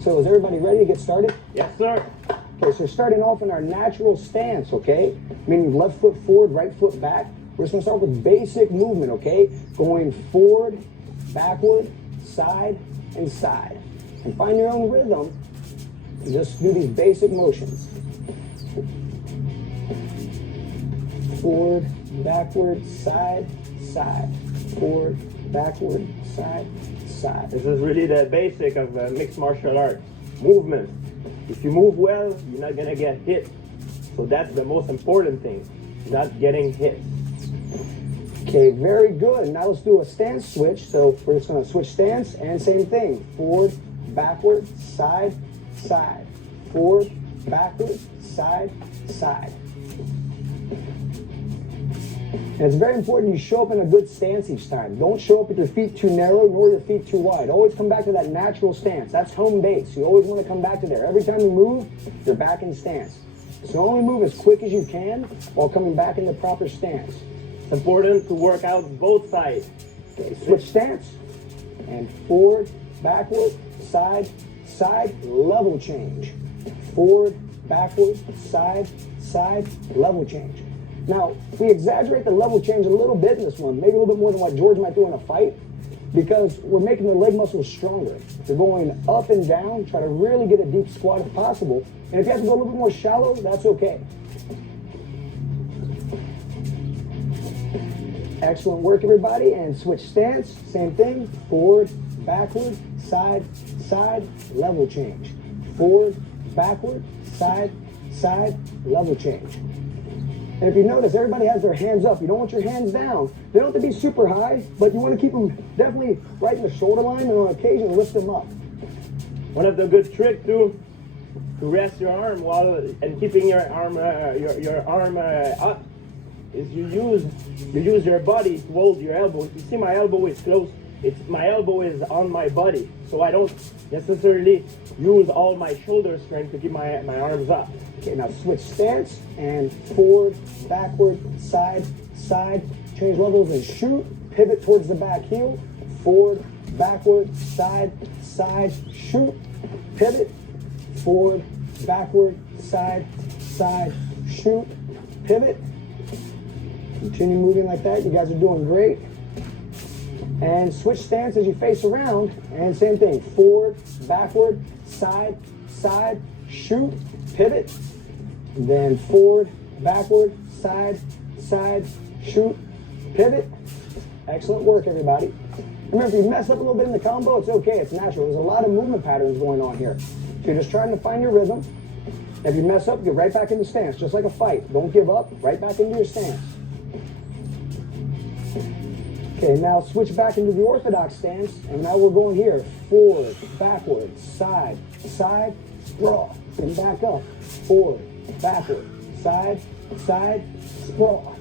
So is everybody ready to get started? Yes, sir. Okay, so starting off in our natural stance, okay? Meaning left foot forward, right foot back. We're just gonna start with basic movement, okay? Going forward, backward, side, and side. And find your own rhythm. And just do these basic motions. Forward, backward, side, side. Forward, backward, side, side. This is really the basic of mixed martial arts. Movement. If you move well, you're not gonna get hit. So that's the most important thing, not getting hit. Okay, very good. Now let's do a stance switch. So we're just gonna switch stance and same thing. Forward, backward, side, side. Forward, backward, side, side. And it's very important you show up in a good stance each time. Don't show up with your feet too narrow nor your feet too wide. Always come back to that natural stance. That's home base. You always want to come back to there. Every time you move, you're back in stance. So only move as quick as you can while coming back in the proper stance. It's important to work out both sides. Okay, switch stance. And forward, backward, side, side, level change. Forward, backward, side, side, level change. Now, we exaggerate the level change a little bit in this one, maybe a little bit more than what George might do in a fight, because we're making the leg muscles stronger. You're going up and down, try to really get a deep squat if possible. And if you have to go a little bit more shallow, that's okay. Excellent work, everybody. And switch stance, same thing. Forward, backward, side, side, level change. Forward, backward, side, side, level change. And if you notice, everybody has their hands up. You don't want your hands down. They don't have to be super high, but you want to keep them definitely right in the shoulder line, and on occasion lift them up. One of the good tricks to rest your arm while and keeping your arm up is you use your body to hold your elbow. You see my elbow is close. My elbow is on my body, so I don't necessarily use all my shoulder strength to keep my arms up. Okay, now switch stance and forward, backward, side, side. Change levels and shoot. Pivot towards the back heel. Forward, backward, side, side, shoot. Pivot. Forward, backward, side, side, shoot. Pivot. Continue moving like that. You guys are doing great. And switch stance as you face around. And same thing. Forward, backward, side, side, shoot, pivot. Then forward, backward, side, side, shoot, pivot. Excellent work, everybody. Remember, if you mess up a little bit in the combo, it's okay. It's natural. There's a lot of movement patterns going on here. So you're just trying to find your rhythm. If you mess up, get right back into stance, just like a fight. Don't give up. Right back into your stance. Okay, now switch back into the orthodox stance, and now we're going here. Forward, backward, side, side, sprawl, and back up. Forward, backward, side, side, sprawl.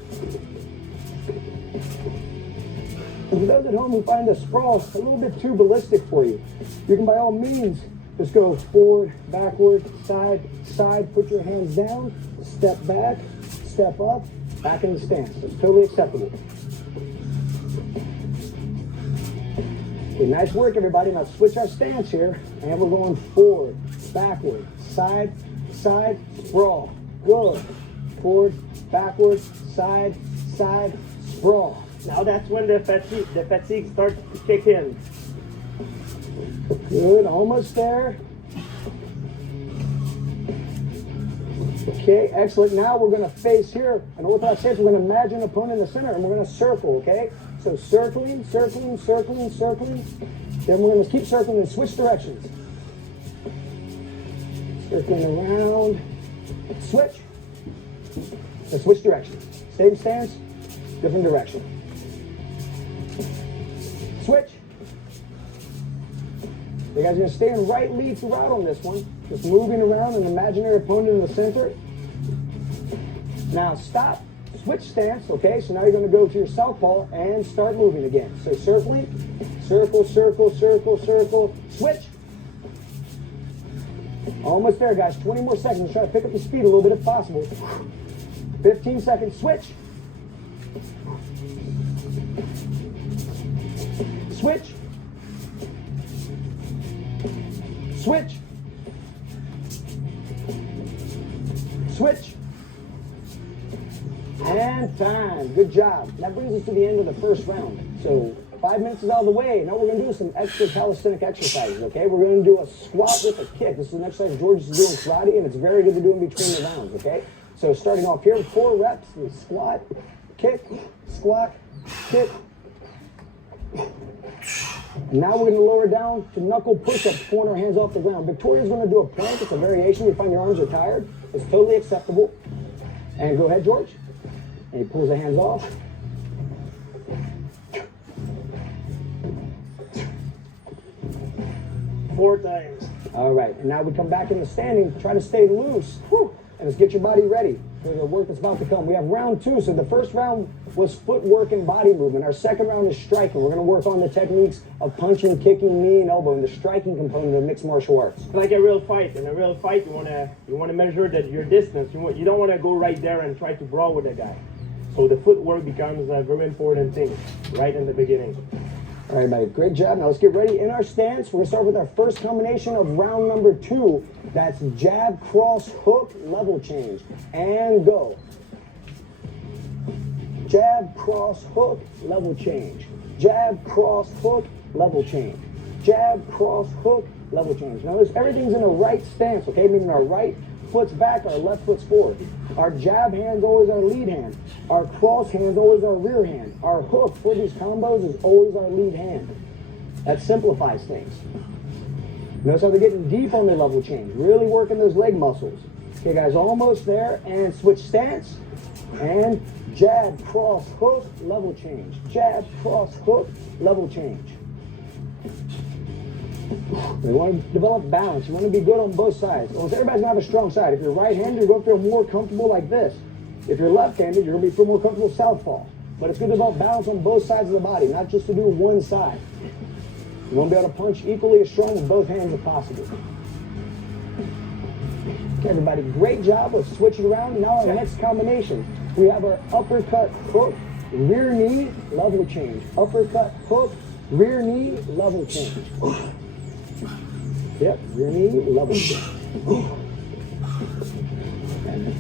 And for those at home who find the sprawl a little bit too ballistic for you, you can by all means just go forward, backward, side, side, put your hands down, step back, step up, back into stance. It's totally acceptable. Okay, nice work, everybody. Now switch our stance here, and we're going forward, backward, side, side, sprawl. Good. Forward, backward, side, side, sprawl. Now that's when the fatigue starts to kick in. Good, almost there. Okay, excellent. Now we're going to face here an orthodox stance. We're going to imagine an opponent in the center, and we're going to circle, okay? So circling, circling, circling, circling. Then we're going to keep circling and switch directions. Circling around. Switch. And switch directions. Same stance, different direction. Switch. You guys are going to stay in right lead throughout on this one. Just moving around an imaginary opponent in the center. Now stop. Switch stance, okay? So now you're going to go to your southpaw and start moving again. So circling, circle, circle, circle, circle, switch. Almost there, guys. 20 more seconds. Try to pick up the speed a little bit if possible. 15 seconds, switch. Switch. Switch. Switch. And time. Good job. That brings us to the end of the first round. So 5 minutes is out of the way. Now we're going to do some extra calisthenic exercises, okay? We're going to do a squat with a kick. This is an exercise George is doing karate, and it's very good to do in between the rounds, okay? So starting off here, 4 reps, we squat, kick, squat, kick. And now we're going to lower down to knuckle push-ups, pulling our hands off the ground. Victoria's going to do a plank. It's a variation. You find your arms are tired. It's totally acceptable. And go ahead, George. And he pulls the hands off. Four times. All right, and now we come back into standing. Try to stay loose. Whew. And let's get your body ready for the work that's about to come. We have round 2. So the first round was footwork and body movement. Our second round is striking. We're going to work on the techniques of punching, kicking, knee, and elbow, and the striking component of mixed martial arts. Like a real fight. In a real fight, you want to measure that your distance. You don't want to go right there and try to brawl with a guy. So the footwork becomes a very important thing right in the beginning. All right, everybody, great job. Now let's get ready in our stance. We're going to start with our first combination of round number 2. That's jab, cross, hook, level change. And go. Jab, cross, hook, level change. Jab, cross, hook, level change. Jab, cross, hook, level change. Notice everything's in a right stance, okay? Meaning our right foot's back, our left foot's forward. Our jab hand's always our lead hand. Our cross hand's always our rear hand. Our hook for these combos is always our lead hand. That simplifies things. Notice how they're getting deep on their level change. Really working those leg muscles. Okay, guys, almost there. And switch stance. And jab, cross, hook, level change. Jab, cross, hook, level change. You want to develop balance. You want to be good on both sides. Almost everybody's going to have a strong side. If you're right-handed, you're going to feel more comfortable like this. If you're left-handed, you're going to feel more comfortable southpaw. But it's good to develop balance on both sides of the body, not just to do one side. You want to be able to punch equally as strong with both hands if possible. Okay, everybody, great job of switching around. Now our next combination, we have our uppercut, hook, rear knee, level change. Uppercut, hook, rear knee, level change. Yep, rear knee, level change.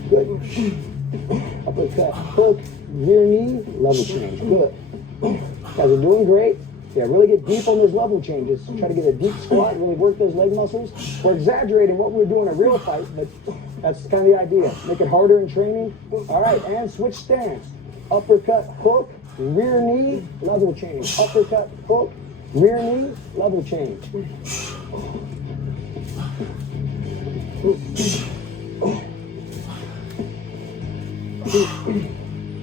Good. Uppercut, hook, rear knee, level change. Good. Guys are doing great. Yeah, really get deep on those level changes. Try to get a deep squat, really work those leg muscles. We're exaggerating what we would do in a real fight, but that's kind of the idea. Make it harder in training. All right, and switch stance. Uppercut, hook, rear knee, level change. Uppercut, hook, rear knee, level change.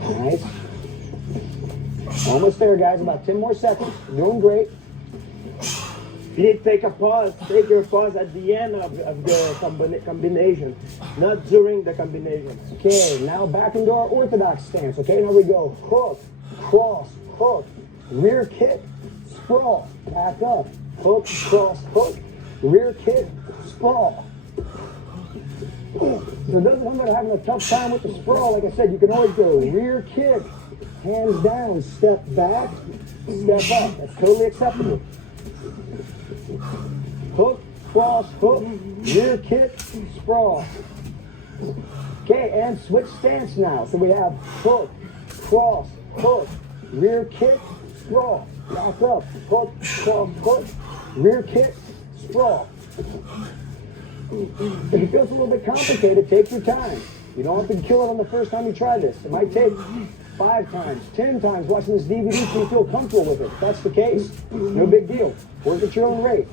Nice. Almost there, guys. About 10 more seconds. Doing great. You need to take a pause. Take your pause at the end of the combination, not during the combination. Okay, now back into our orthodox stance. Okay, now we go hook, cross, hook, rear kick, sprawl, back up, hook, cross, hook, rear kick, sprawl. So those of them that are having a tough time with the sprawl, like I said, you can always go rear kick, hands down, step back, step up. That's totally acceptable. Hook, cross, hook, rear kick, sprawl. Okay, and switch stance now. So we have hook, cross, hook, rear kick, sprawl. Back up, hook, cross, hook, rear kick, sprawl. If it feels a little bit complicated, take your time. You don't have to kill it on the first time you try this. It might take 5 times, 10 times watching this DVD so you feel comfortable with it. If that's the case, no big deal. Work at your own rate.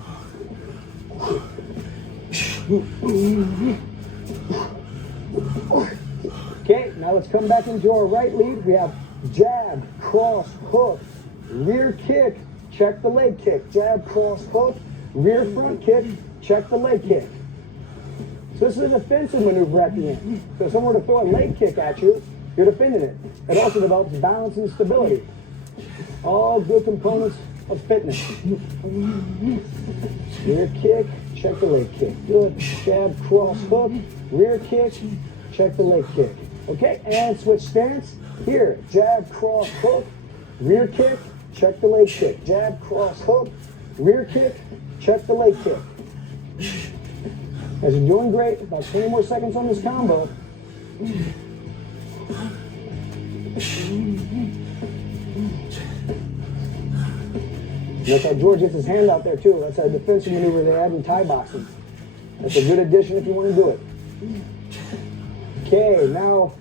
Okay, now let's come back into our right lead. We have jab, cross, hook, rear kick, check the leg kick. Jab, cross, hook, rear front kick, check the leg kick. So this is a defensive maneuver at the end. So if someone were to throw a leg kick at you, you're defending it. It also develops balance and stability. All good components of fitness. Rear kick, check the leg kick. Good. Jab, cross, hook, rear kick, check the leg kick. Okay, and switch stance. Here, jab, cross, hook, rear kick, check the leg kick. Jab, cross, hook, rear kick, check the leg kick. As you're doing great, about 20 more seconds on this combo. Notice how George gets his hand out there too. That's a defensive maneuver they have in Thai boxing. That's a good addition if you want to do it. Okay, now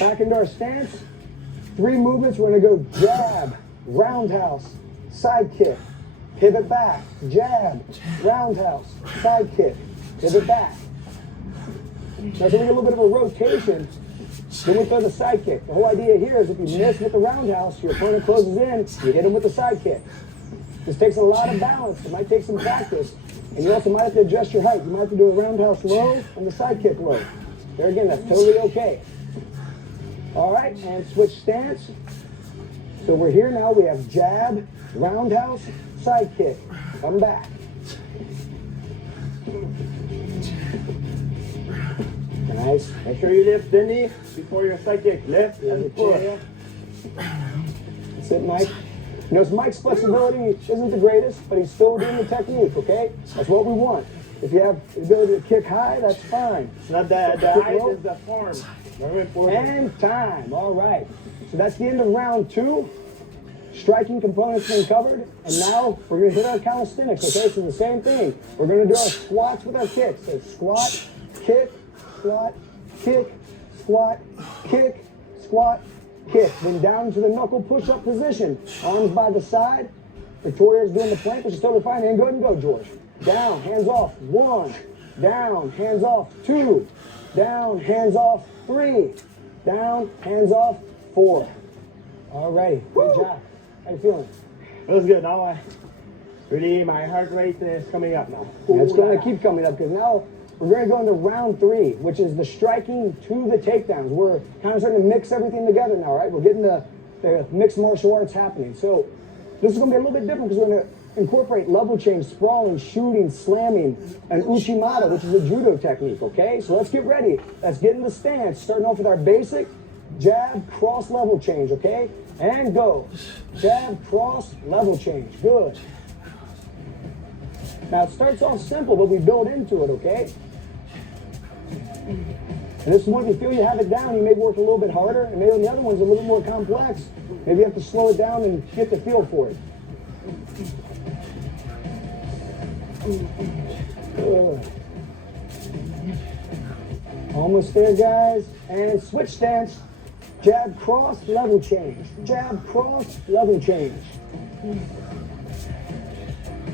back into our stance. 3 movements. We're going to go jab, roundhouse, side kick, pivot back, jab, roundhouse, side kick, pivot back. Now, so we get a little bit of a rotation. Then we throw the side kick. The whole idea here is if you miss with the roundhouse, your opponent closes in, you hit him with the side kick. This takes a lot of balance. It might take some practice. And you also might have to adjust your height. You might have to do a roundhouse low and the side kick low. There again, that's totally okay. All right, and switch stance. So we're here now. We have jab, roundhouse, side kick. Come back. Nice. Make sure you lift the knee before your side kick. Lift and push. That's it, Mike. You know, Mike's flexibility isn't the greatest, but he's still doing the technique, okay? That's what we want. If you have the ability to kick high, that's fine. It's not the height, it's the form. Very important. And time. All right. So that's the end of round 2. Striking components been covered. And now we're going to hit our calisthenics, okay? So the same thing. We're going to do our squats with our kicks. So squat, kick, squat, kick, squat, kick, squat, kick. Then down to the knuckle push-up position. Arms by the side. Victoria's doing the plank, which is totally fine. And go ahead and go, George. Down, hands off. 1. Down, hands off. 2. Down, hands off. 3. Down, hands off. 4. All right. Good job. How you feeling? Feels good. Now my heart rate is coming up now. It's going to keep coming up because now we're going to go into round 3, which is the striking to the takedowns. We're kind of starting to mix everything together now, right? We're getting the mixed martial arts happening. So this is going to be a little bit different because we're going to incorporate level change, sprawling, shooting, slamming, and uchimata, which is a judo technique, okay? So let's get ready. Let's get in the stance, starting off with our basic jab, cross, level change, okay? And go. Jab, cross, level change. Good. Now, it starts off simple, but we build into it, okay? And this one, if you feel you have it down, you may work a little bit harder, and maybe on the other one's a little more complex. Maybe you have to slow it down and get the feel for it. Good. Almost there, guys. And switch stance. Jab, cross, level change. Jab, cross, level change.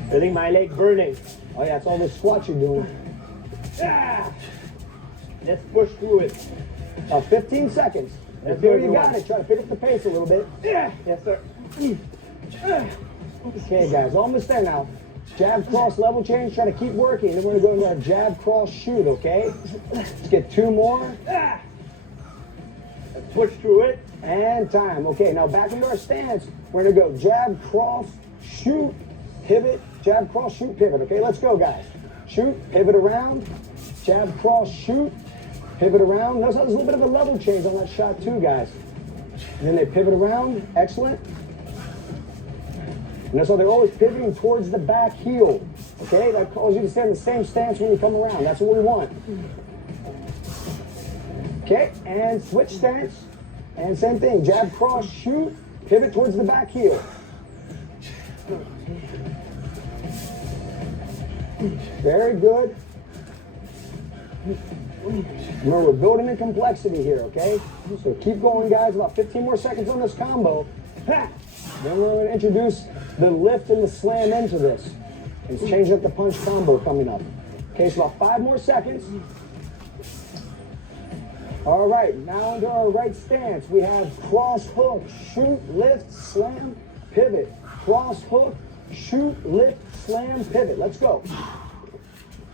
Feeling my leg burning. Oh yeah, it's all those squats you're doing. Ah! Let's push through it. 15 seconds. Let's There do you it, got it. Try to pick up the pace a little bit. Yes, sir. Okay, guys, almost there now. Jab, cross, level change. Try to keep working. Then we're going to go into our jab, cross, shoot, okay? Let's get 2 more. Let's push through it. And time. Okay, now back into our stance. We're going to go jab, cross, shoot, pivot, jab, cross, shoot, pivot. Okay, let's go, guys. Shoot, pivot around, jab, cross, shoot, pivot around. Notice how there's a little bit of a level change on that shot too, guys. And then they pivot around. Excellent. Notice how they're always pivoting towards the back heel. Okay, that calls you to stay in the same stance when you come around. That's what we want. Okay, and switch stance. And same thing, jab, cross, shoot, pivot towards the back heel. Very good. Remember, we're building in complexity here, okay? So keep going, guys. About 15 more seconds on this combo. Then we're going to introduce the lift and the slam into this. And change up the punch combo coming up. Okay, so about 5 more seconds. All right, now into our right stance. We have cross hook, shoot, lift, slam, pivot. Cross hook, shoot, lift, slam, pivot. Let's go.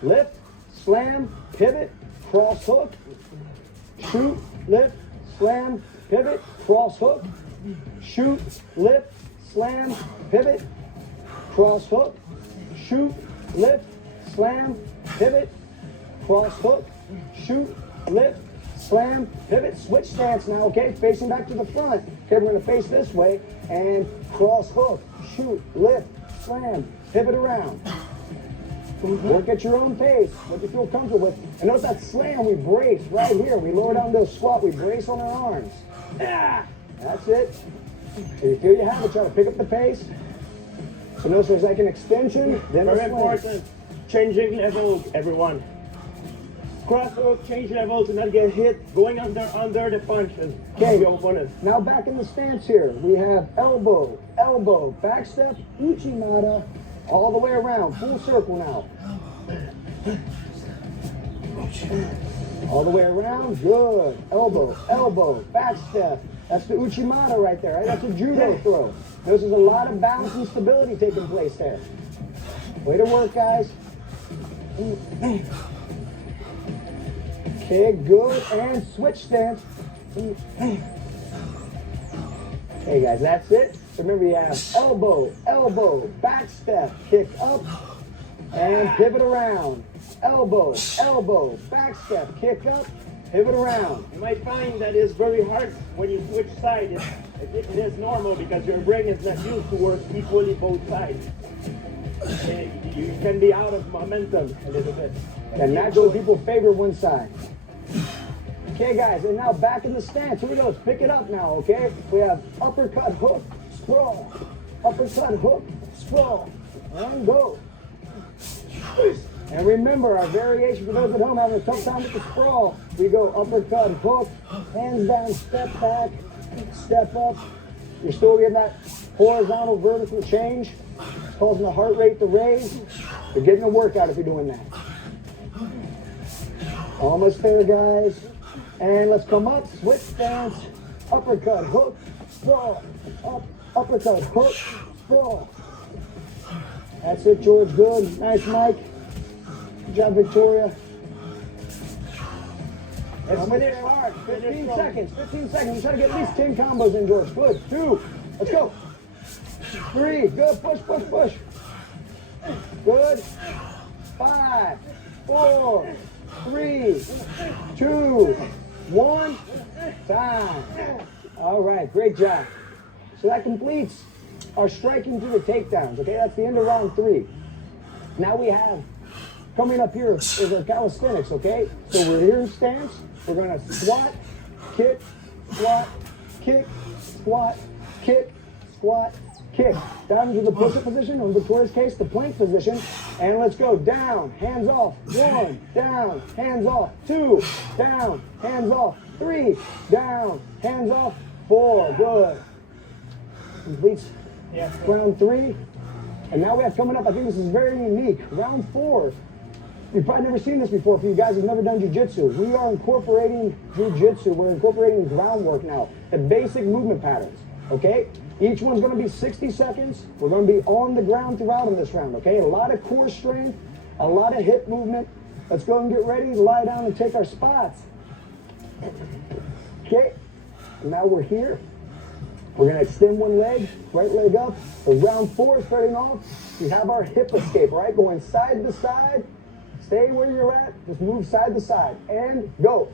Lift, slam, pivot, cross hook, shoot, lift, slam, pivot, cross hook, shoot, lift, slam, pivot, cross hook, shoot, lift, slam, pivot, cross hook, shoot, lift, slam, pivot, switch stance now, okay? Facing back to the front. Okay, we're gonna face this way and cross hook, shoot, lift, slam, pivot around. Work at your own pace, what you feel comfortable with. And notice that slam, we brace right here. We lower down to a squat, we brace on our arms. Ah, that's it. If you feel you have it, try to pick up the pace. So notice there's like an extension, then a Very slam. important. Changing level, everyone. Cross hook, change level to not get hit. Going under the punches. Okay. Your opponent. Now back in the stance here, we have elbow, elbow, back step, uchimata, all the way around, full circle now. All the way around, good. Elbow, elbow, back step. That's the uchimata right there, right? That's a judo throw. Notice there's a lot of balance and stability taking place there. Way to work, guys. Okay, good, and switch stance. Okay, guys, that's it. Remember, you have elbow, elbow, back step, kick up, and pivot around. Elbow, elbow, back step, kick up, pivot around. You might find that it's very hard when you switch sides. It is normal because your brain is not used to work equally both sides. You can be out of momentum a little bit. And naturally, people favor one side. Okay, guys, and now back in the stance. Here we go. Let's pick it up now, okay? We have uppercut, hook, sprawl. Uppercut, hook, sprawl. And go. And remember, our variation for those at home having a tough time with the sprawl. We go uppercut, hook, hands down, step back, step up. You're still getting that horizontal vertical change. It's causing the heart rate to raise. You're getting a workout if you're doing that. Almost there, guys. And let's come up, switch stance, uppercut, hook, sprawl, up, uppercut, hook, sprawl. That's it, George. Good. Nice, Mike. Good job, Victoria. Let's finish hard. 15 seconds. 15 seconds. You try to get at least 10 combos in, George. Good. 2. Let's go. 3. Good. Push, push, push. Good. 5, 4, 3, 2, 1. Time. All right. Great job. So that completes our striking through the takedowns. Okay, that's the end of round 3. Now we have coming up here is our calisthenics. Okay, so we're here in stance. We're gonna squat, kick, squat, kick, squat, kick, squat, kick. Down into the push-up position, or in Victoria's case, the plank position. And let's go down, hands off. 1, down, hands off. 2, down, hands off. 3, down, hands off. 4, good. Completes round 3. And now we have coming up, I think this is very unique, round 4. You've probably never seen this before for you guys who've never done jiu-jitsu. We are incorporating jiu-jitsu. We're incorporating groundwork now, the basic movement patterns, okay? Each one's gonna be 60 seconds. We're gonna be on the ground throughout in this round, okay? A lot of core strength, a lot of hip movement. Let's go and get ready to lie down and take our spots. Okay, now we're here. We're gonna extend one leg, right leg up. So round 4 starting off, we have our hip escape, right? Going side to side. Stay where you're at, just move side to side, and go.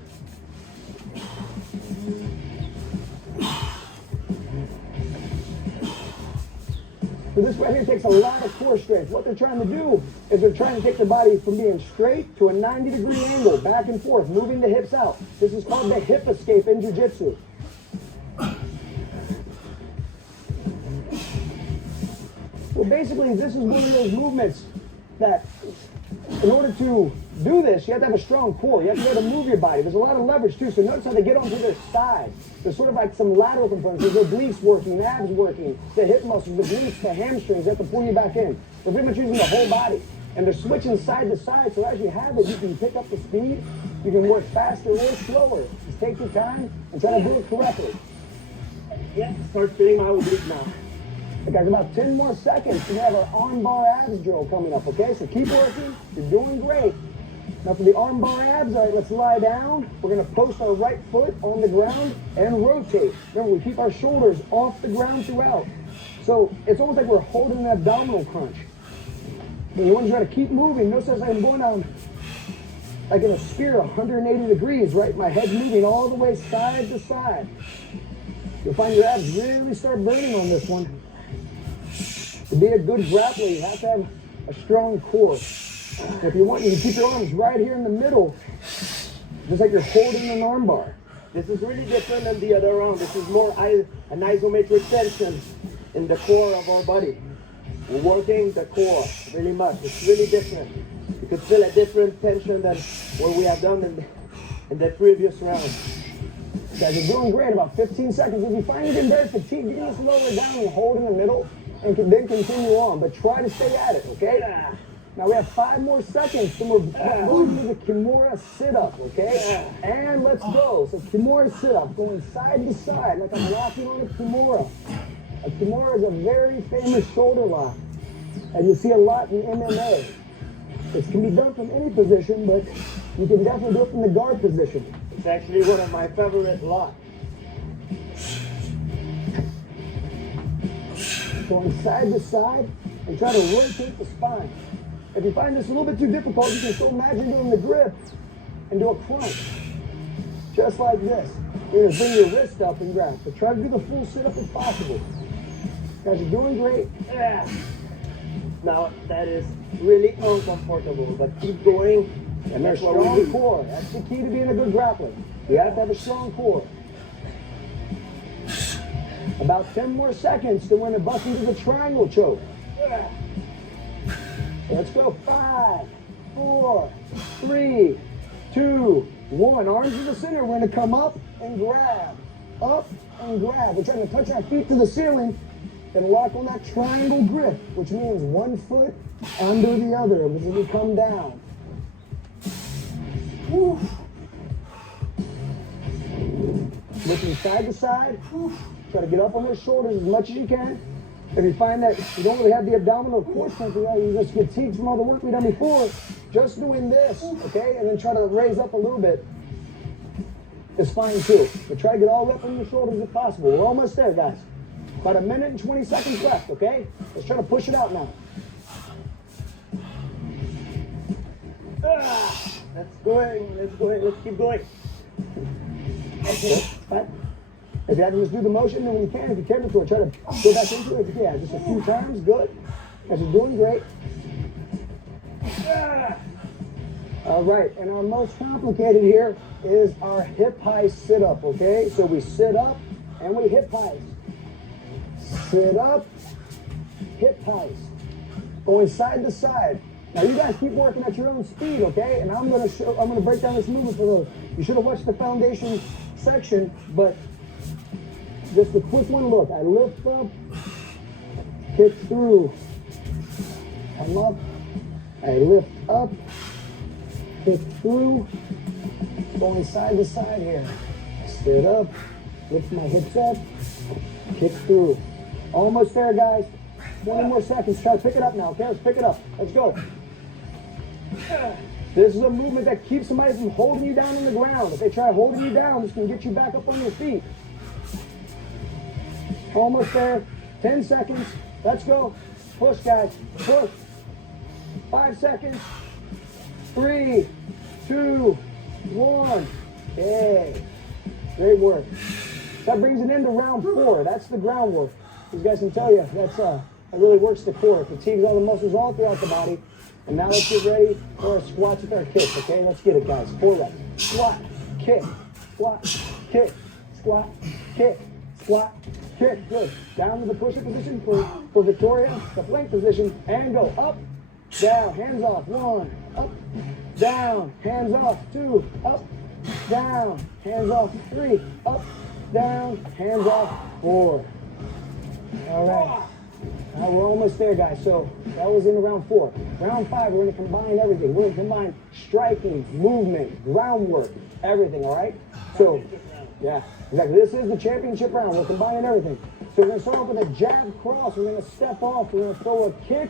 So this right here takes a lot of core strength. What they're trying to do is they're trying to take the body from being straight to a 90-degree angle, back and forth, moving the hips out. This is called the hip escape in jiu-jitsu. Well, basically, this is one of those movements that in order to do this, you have to have a strong core. You have to be able to move your body. There's a lot of leverage too. So notice how they get onto their side. There's sort of like some lateral components. There's the obliques working, abs working, the hip muscles, the glutes, the hamstrings. They have to pull you back in. They're pretty much using the whole body. And they're switching side to side. So as you have it, you can pick up the speed. You can work faster or slower. Just take your time and try to do it correctly. Yeah, start feeling my oblique now. Okay, guys, about 10 more seconds and we have our arm bar abs drill coming up, okay? So keep working. You're doing great. Now for the arm bar abs, all right, let's lie down. We're gonna post our right foot on the ground and rotate. Remember, we keep our shoulders off the ground throughout. So it's almost like we're holding an abdominal crunch. But you want to try to keep moving. Notice as I'm going down, like in a spear, 180 degrees, right? My head's moving all the way side to side. You'll find your abs really start burning on this one. To be a good grappler, you have to have a strong core. If you want, you can keep your arms right here in the middle, just like you're holding an arm bar. This is really different than the other round. This is more an isometric tension in the core of our body. We're working the core really much. It's really different. You can feel a different tension than what we have done in the previous round. You guys are doing great. About 15 seconds. If you find you're getting very fatigued, you can just lower it down and hold in the middle and then continue on. But try to stay at it, okay? Now we have 5 more seconds, and we're going to the Kimura sit-up, okay? And let's go. So Kimura sit-up, going side to side like I'm locking on a Kimura. A Kimura is a very famous shoulder lock, and you see a lot in MMA. It can be done from any position, but you can definitely do it from the guard position. It's actually one of my favorite locks. Going side to side and try to rotate the spine. If you find this a little bit too difficult, you can still imagine doing the grip and do a crunch. Just like this. You're going to bring your wrist up and grab. But try to do the full sit-up if possible. Guys, you're doing great. Now, that is really uncomfortable, but keep going. And there's strong core. That's the key to being a good grappler. You have to have a strong core. About 10 more seconds to win a bust into the triangle choke. Let's go. 5, 4, 3, 2, 1. Arms to the center. We're going to come up and grab. Up and grab. We're trying to touch our feet to the ceiling and lock on that triangle grip, which means one foot under the other as we come down. Woo. Looking side to side. Try to get up on those shoulders as much as you can. If you find that you don't really have the abdominal core strength, you just fatigued from all the work we've done before, just doing this, okay? And then try to raise up a little bit. It's fine too. But try to get all the way up on your shoulders if possible. We're almost there, guys. About 1 minute and 20 seconds left, okay? Let's try to push it out now. Let's keep going. Okay, fine. If you have to just do the motion, then when you can, if you care before, try to go back into it. Yeah, just a few times, good. Guys are doing great. All right, and our most complicated here is our hip high sit-up, okay? So we sit up and we hip highs. Sit up, hip highs. Going side to side. Now you guys keep working at your own speed, okay? And I'm gonna break down this movement for those. You should have watched the foundation section, but just a quick one look. I lift up, kick through, come up, I lift up, kick through, going side to side here. Sit up, lift my hips up, kick through. Almost there, guys. 20 more seconds. Try to pick it up now, okay? Let's pick it up. Let's go. This is a movement that keeps somebody from holding you down on the ground. If they try holding you down, this can get you back up on your feet. Almost there. 10 seconds. Let's go. Push, guys. Push. 5 seconds. 3, 2, 1. Okay. Great work. That brings it into round 4. That's the groundwork. These guys can tell you that really works the core. It fatigues all the muscles all throughout the body. And now let's get ready for our squats with our kicks, okay? Let's get it, guys. 4 reps. Squat, kick, squat, kick, squat, kick, squat, kick. Good. Down to the push-up position for Victoria, the plank position, and go up, down, hands off. 1, up, down, hands off. 2, up, down, hands off. 3, up, down, hands off. 4. All right. Now we're almost there, guys. So that was in round 4. Round 5, we're going to combine everything. We're going to combine striking, movement, groundwork, everything, all right? So, yeah, exactly. This is the championship round. We're combining everything. So we're going to start off with a jab cross. We're going to step off. We're going to throw a kick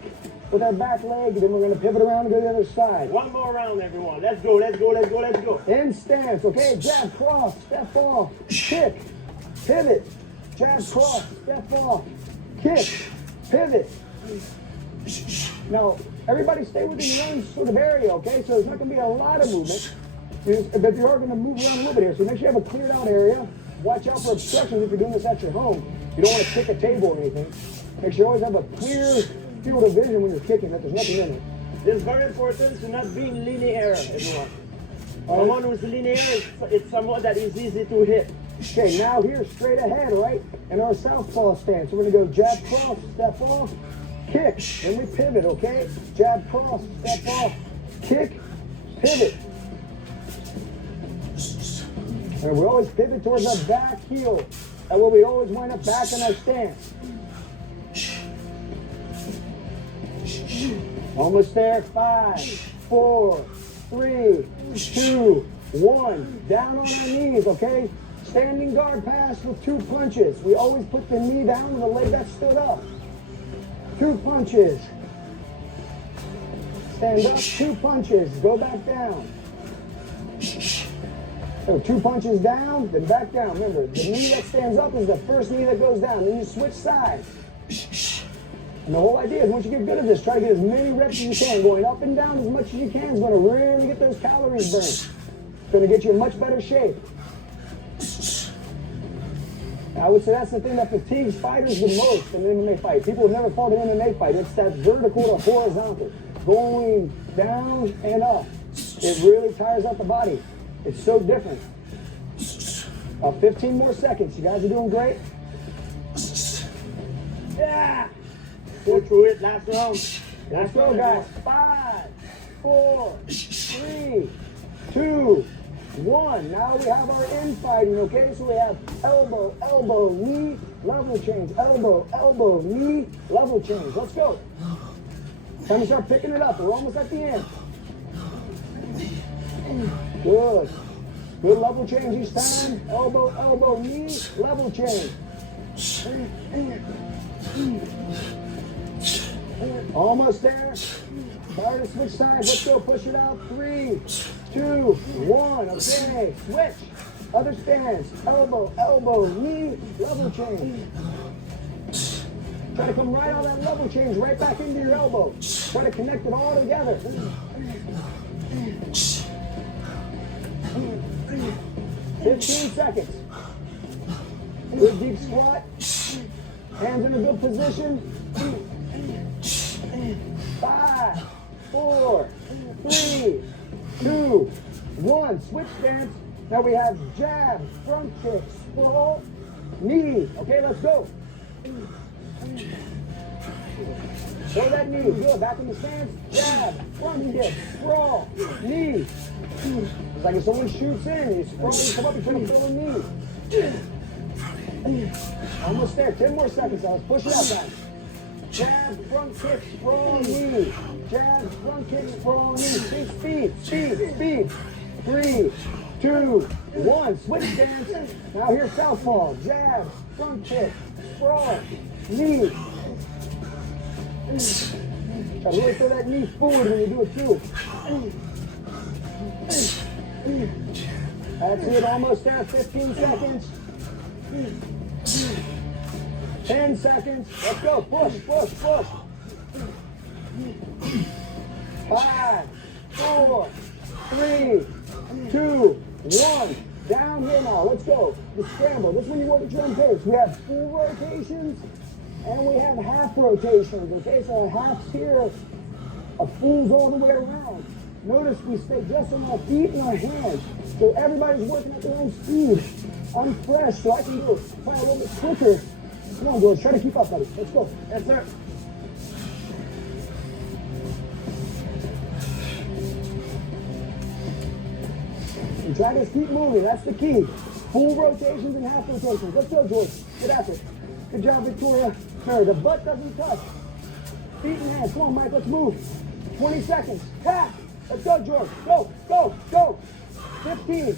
with our back leg. Then we're going to pivot around and go to the other side. One more round, everyone. Let's go, let's go, let's go, let's go. In stance, okay? Jab, cross, step off, kick, pivot, jab, cross, step off, kick, pivot. Now, everybody stay within your own sort of area, okay? So there's not going to be a lot of movement. But you are going to move around a little bit here. So make sure you have a cleared out area. Watch out for obstructions if you're doing this at your home. You don't want to kick a table or anything. Make sure you always have a clear field of vision when you're kicking, that there's nothing in it. It's very important to not be linear, everyone. Someone who's linear, it's someone that is easy to hit. Okay, now here, straight ahead, right? In our southpaw stance, we're gonna go jab, cross, step off, kick. Then we pivot, okay? Jab, cross, step off, kick, pivot. And we always pivot towards our back heel. That way we always wind up back in our stance. Almost there. 5, 4, 3, 2, 1. Down on our knees, okay? Standing guard pass with 2 punches. We always put the knee down with the leg that stood up. 2 punches. Stand up, 2 punches. Go back down. So 2 punches down, then back down. Remember, the knee that stands up is the first knee that goes down. Then you switch sides. And the whole idea is once you get good at this, try to get as many reps as you can. Going up and down as much as you can is going to really get those calories burned. It's going to get you in much better shape. I would say that's the thing that fatigues fighters the most in an MMA fight. People have never fought an MMA fight. It's that vertical to horizontal. Going down and up. It really tires out the body. It's so different. 15 more seconds. You guys are doing great. Yeah. Go through it, last round. Let's go, guys. 5, 4, 3, 2, 1. Now we have our infighting, okay? So we have elbow, elbow, knee, level change. Elbow, elbow, knee, level change. Let's go. Time to start picking it up. We're almost at the end. Good. Good level change each time. Elbow, elbow, knee, level change. Almost there. Start to switch sides. Let's go. Push it out. 3, 2, 1. Okay. Switch. Other stance. Elbow, elbow, knee, level change. Try to come right on that level change, right back into your elbow. Try to connect it all together. 15 seconds. Good deep squat. Hands in a good position. 5, 4, 3, 2, 1. Switch stance. Now we have jab, front kick, sprawl, knee. Okay, let's go. Throw that knee. Good. Back in the stance. Jab, front kick, sprawl, knee. It's like if someone shoots in, you come up and try to throw a knee. Almost there. 10 more seconds. Now let's push it out, guys. Jab, front kick, sprawl, knee. Jab, front kick, sprawl, knee. Speed, speed, speed. 3, 2, 1. Switch stance. Now here's southpaw. Jab, front kick, sprawl, knee. Try to really throw that knee forward when you do it too. That's it. Almost there. 15 seconds. 10 seconds. Let's go. Push, push, push. 5, 4, 3, 2, 1. Down here now. Let's go. The scramble. This is when you work at your own pace. We have full rotations and we have half rotations. Okay, so a half's here, a full's all the way around. Notice we stay just on our feet and our hands. So everybody's working at their own speed. I'm fresh, so I can go probably a little bit quicker. Come on, boys. Try to keep up, buddy. Let's go. Yes, sir. And try to keep moving. That's the key. Full rotations and half rotations. Let's go, George. Get after it. Good job, Victoria. Remember, the butt doesn't touch. Feet and hands. Come on, Mike. Let's move. 20 seconds. Tap. Let's go, George. Go, go, go. 15.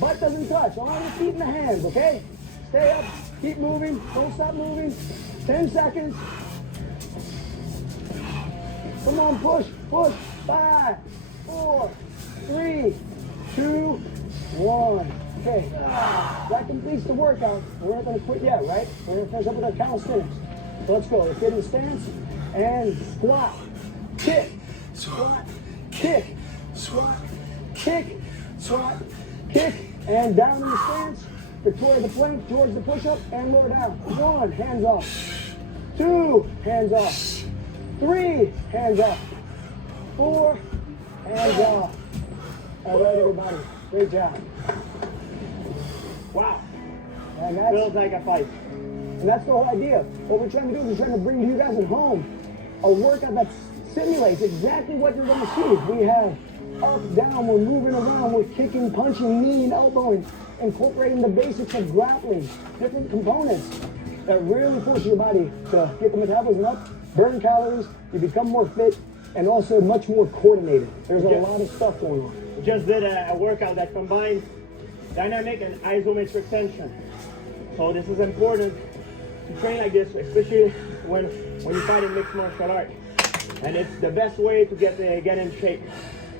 Butt doesn't touch. Only the feet and the hands, okay? Stay up. Keep moving. Don't stop moving. 10 seconds. Come on, push, push. 5, 4, 3, 2, 1. Okay, that completes the workout. We're not going to quit yet, right? We're going to finish up with our calisthenics. So let's go. Let's get in the stance and squat, kick, squat, kick, squat, kick, squat, kick, and down in the stance. Victoria the plank, George the push-up, and lower down. 1, hands off. 2, hands off. 3, hands off. 4, hands off. All right, everybody. Great job. Wow. And that's, Feels like a fight. and that's the whole idea. What we're trying to do is we're trying to bring to you guys at home a workout that simulates exactly what you're going to see. We have up, down, we're moving around, we're kicking, punching, kneeing, elbowing, incorporating the basics of grappling, different components that really force your body to get the metabolism up, burn calories, you become more fit, and also much more coordinated. There's a lot of stuff going on. We just did a workout that combines dynamic and isometric tension. So this is important to train like this, especially when you fight in mixed martial arts. And it's the best way to get in shape.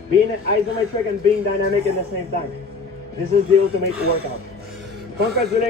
Being isometric and being dynamic at the same time. This is the ultimate workout. Congratulations.